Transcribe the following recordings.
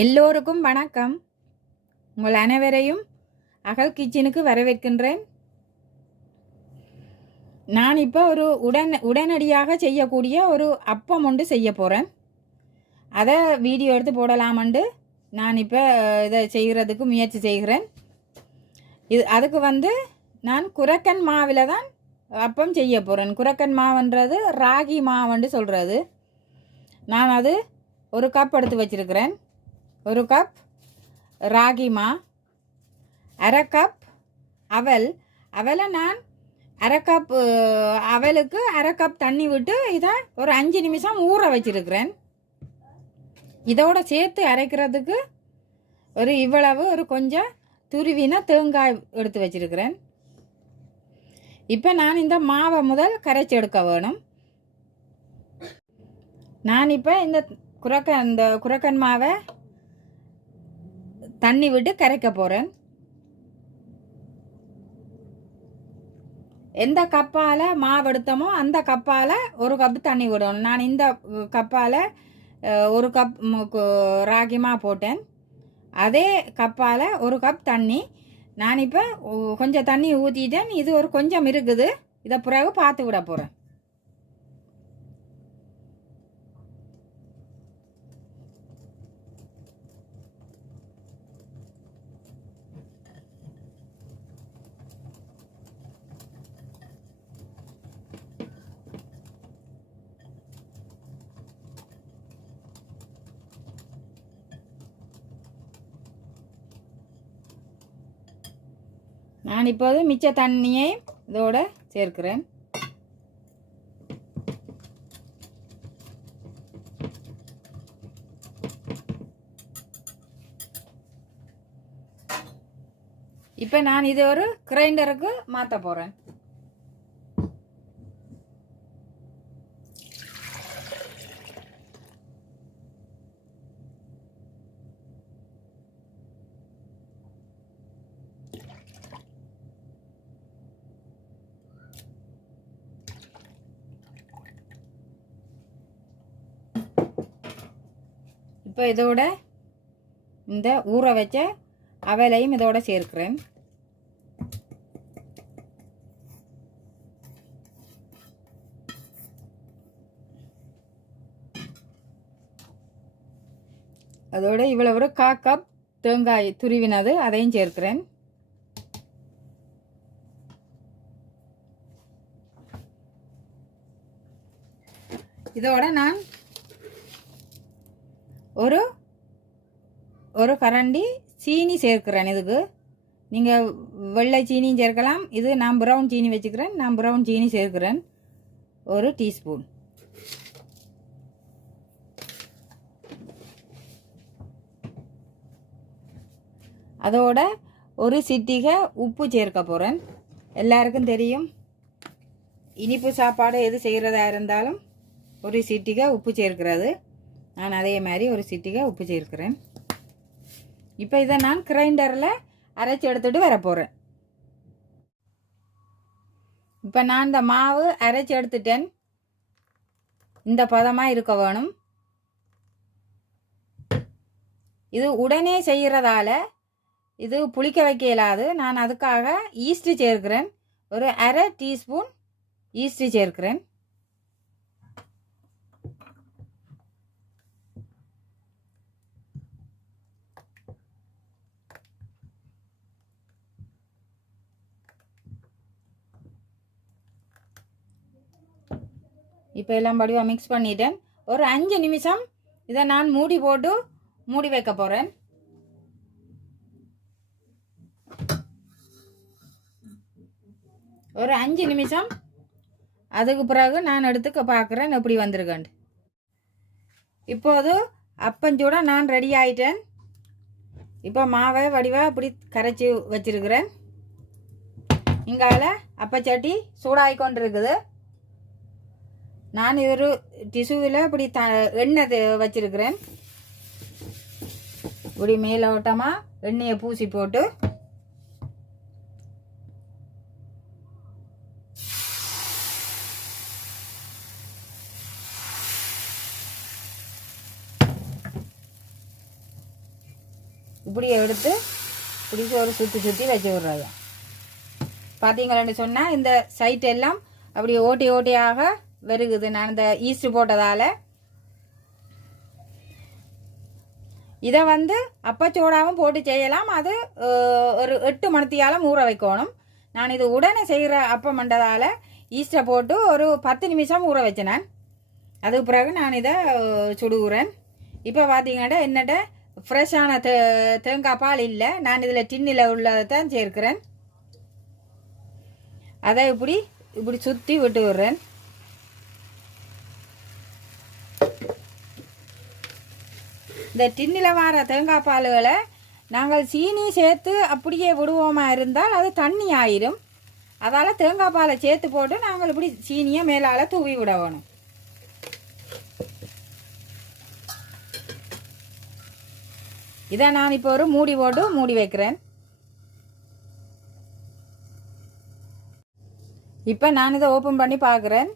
எல்லோருக்கும் வணக்கம். உங்கள் அனைவரையும் அகல் கிச்சனுக்கு வரவேற்கின்றேன். நான் இப்போ ஒரு உடனடியாக செய்யக்கூடிய ஒரு அப்பம் ஒன்று செய்ய போகிறேன். அதை வீடியோ எடுத்து போடலாமண்டு நான் இப்போ இதை செய்கிறதுக்கு முயற்சி செய்கிறேன். அதுக்கு நான் குரக்கன் மாவில் தான் அப்பம் செய்ய போகிறேன். குரக்கன் மாவுன்றது ராகி மாவுன்னு சொல்கிறது. நான் அது ஒரு கப் எடுத்து வச்சிருக்கிறேன். ஒரு கப் ராகி மா, அரை கப் அவலை நான் அரை கப் அவலுக்கு அரை கப் தண்ணி விட்டு இதை ஒரு 5 நிமிஷம் ஊற வச்சிருக்கிறேன். இதோட சேர்த்து அரைக்கிறதுக்கு இவ்வளவு கொஞ்சம் துருவின தேங்காய் எடுத்து வச்சிருக்கிறேன். இப்போ நான் இந்த மாவை முதல் கரைச்சி எடுக்க வேணும். நான் இப்போ இந்த குரக்கன் மாவை தண்ணி விட்டு கரைக்க போகிறேன். எந்த கப்பால் மாவு எடுத்தோமோ அந்த கப்பால் ஒரு கப் தண்ணி விடணும். நான் இந்த கப்பால் ஒரு கப் ராகி மா போட்டேன். அதே கப்பால் ஒரு கப் தண்ணி. நான் இப்போ கொஞ்சம் தண்ணி ஊற்றிட்டேன். இது கொஞ்சம் இருக்குது. இதை பிறகு பார்த்து விட போகிறேன். நான் இப்போது மிச்ச தண்ணியை இதோட சேர்க்கிறேன். இப்போ நான் இது ஒரு கிரைண்டருக்கு மாற்ற போகிறேன். இப்போ இதோட இந்த ஊற வச்ச அவலையும் இதோட சேர்க்கிறேன். அதோட இவ்வளவு ஒரு 1/4 கப் தேங்காய் துருவினது அதையும் சேர்க்கிறேன். இதோட நான் ஒரு கரண்டி சீனி சேர்க்கிறேன். இதுக்கு நீங்கள் வெள்ளை சீனியும் சேர்க்கலாம். இது நான் ப்ரௌன் சீனி வச்சுக்கிறேன். நான் ப்ரௌன் சீனி சேர்க்கிறேன். ஒரு டீஸ்பூன். அதோட ஒரு சிட்டிகை உப்பு சேர்க்க போகிறேன். எல்லாருக்கும் தெரியும், இனிப்பு சாப்பாடு எது செய்கிறதா இருந்தாலும் ஒரு சிட்டிகை உப்பு சேர்க்கிறது. நான் அதே மாதிரி ஒரு சிட்டிகை உப்பு சேர்க்கிறேன். இப்போ இதை நான் கிரைண்டரில் அரைச்சி எடுத்துகிட்டு வர போகிறேன். இப்போ நான் இந்த மாவு அரைச்சி எடுத்துட்டேன். இந்த பதமாக இருக்க வேணும். இது உடனே செய்கிறதால இது புளிக்க வைக்க இயலாது. நான் அதுக்காக ஈஸ்ட்டு சேர்க்கிறேன். ஒரு அரை டீஸ்பூன் ஈஸ்ட்டு சேர்க்கிறேன். இப்போ எல்லாம் படிவாக மிக்ஸ் பண்ணிட்டேன். ஒரு 5 நிமிஷம் இதை நான் மூடி போட்டு மூடி வைக்க போகிறேன். ஒரு 5 நிமிஷம் அதுக்கு பிறகு நான் எடுத்து பார்க்குறேன் எப்படி வந்திருக்கேன். இப்போது அப்பஞ்சூட நான் ரெடி ஆயிட்டேன். இப்போ மாவை வடிவாக இப்படி கரைச்சி வச்சிருக்கிறேன். இங்கால அப்பச்சட்டி சூடாகிக்கொண்டு இருக்குது. நான் ஒரு டிஷ்யூவில் இப்படி எண்ணெய் வச்சிருக்கிறேன். இப்படி மேலோட்டமாக எண்ணெயை பூசி போட்டு இப்படி எடுத்து இப்படி ஒரு சுற்றி வச்சு விட்றது. பார்த்தீங்களேன்னு சொன்னால் இந்த சைட் எல்லாம் அப்படி ஓட்டையாக வருகுது. நான் இந்த ஈஸ்ட் போட்டதால் இதை அப்பச்சோடாவும் போட்டு செய்யலாம். அது ஒரு 8 மணித்தியாலும் ஊற வைக்கணும். நான் இது உடனே செய்கிற அப்பம் பண்ணுறதால ஈஸ்ட்டை போட்டு ஒரு 10 நிமிஷம் ஊற வச்சேன். நான் அதுக்கு பிறகு நான் இதை சுடுகிறேன். இப்போ பார்த்தீங்கன்னா என்னட்ட ஃப்ரெஷ்ஷான தேங்காய் பால் இல்லை. நான் இதில் டின்னில் உள்ளதை தான் சேர்க்கிறேன். அதை இப்படி சுற்றி விட்டு விடுறேன். இந்த டின்னில் வர தேங்காய் பால்களை நாங்கள் சீனி சேர்த்து அப்படியே விடுவோமா இருந்தால் அது தண்ணி ஆயிடும். அதால் தேங்காய் பாலை சேர்த்து போட்டு நாங்கள் இப்படி சீனியை மேலால் தூவி விடணும். இதை நான் இப்போ ஒரு மூடி போட்டு மூடி வைக்கிறேன். இப்போ நான் இதை ஓப்பன் பண்ணி பார்க்குறேன்.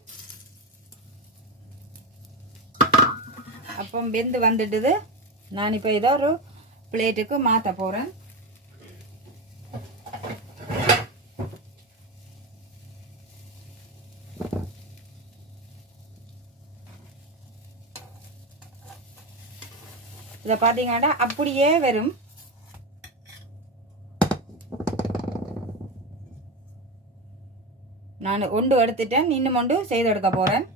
அப்போ வெந்து வந்துடுது. நான் இப்போ இதை ஒரு பிளேட்டுக்கு மாற்ற போகிறேன். இதை பார்த்தீங்கன்னா அப்படியே வரும். நான் ஒன்று எடுத்துட்டேன், இன்னும் ஒன்று செய்து எடுக்க போகிறேன்.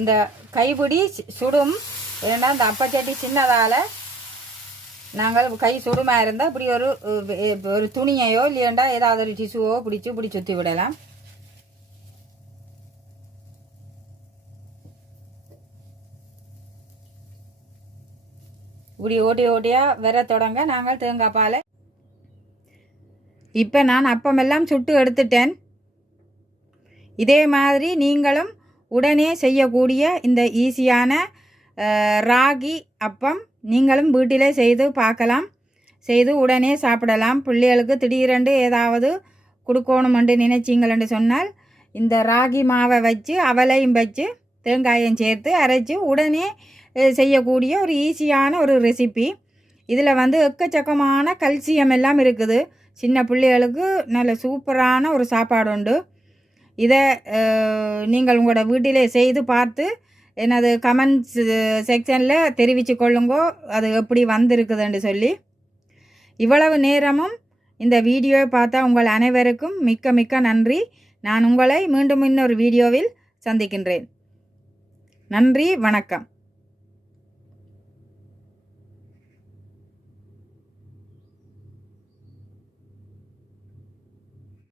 இந்த கைப்பிடி சுடும். ஏன்னா இந்த அப்பச்சட்டி சின்னதால் நாங்கள் கை சுடுமாக இருந்தால் இப்படி ஒரு துணியையோ இல்லையாண்டா ஏதாவது ஒரு டிஷ்யூவோ இப்படி சுற்றி விடலாம். இப்படி ஓட்டியாக வர தொடங்க நாங்கள் தேங்காய் பாலை இப்போ நான் அப்பமெல்லாம் சுட்டு எடுத்துட்டேன். இதே மாதிரி நீங்களும் உடனே செய்யக்கூடிய இந்த ஈஸியான ராகி அப்பம் நீங்களும் வீட்டிலே செய்து பார்க்கலாம். செய்து உடனே சாப்பிடலாம். பிள்ளைகளுக்கு திடீரென்று ஏதாவது கொடுக்கணுமென்று நினைச்சிங்களென்று சொன்னால் இந்த ராகி மாவை வச்சு அவலையும் வச்சு தேங்காயம் சேர்த்து அரைச்சி உடனே செய்யக்கூடிய ஒரு ஈஸியான ஒரு ரெசிபி. இதில் எக்கச்சக்கமான கல்சியம் எல்லாம் இருக்குது. சின்ன பிள்ளைகளுக்கு நல்ல சூப்பரான ஒரு சாப்பாடு உண்டு. இதை நீங்கள் உங்களோட வீட்டிலே செய்து பார்த்து எனது கமெண்ட்ஸ் செக்ஷனில் தெரிவித்து கொள்ளுங்கோ அது எப்படி வந்திருக்குதுன்னு சொல்லி. இவ்வளவு நேரமும் இந்த வீடியோவை பார்த்தா உங்கள் அனைவருக்கும் மிக்க மிக்க நன்றி. நான் உங்களை மீண்டும் இன்னொரு வீடியோவில் சந்திக்கின்றேன். நன்றி, வணக்கம்.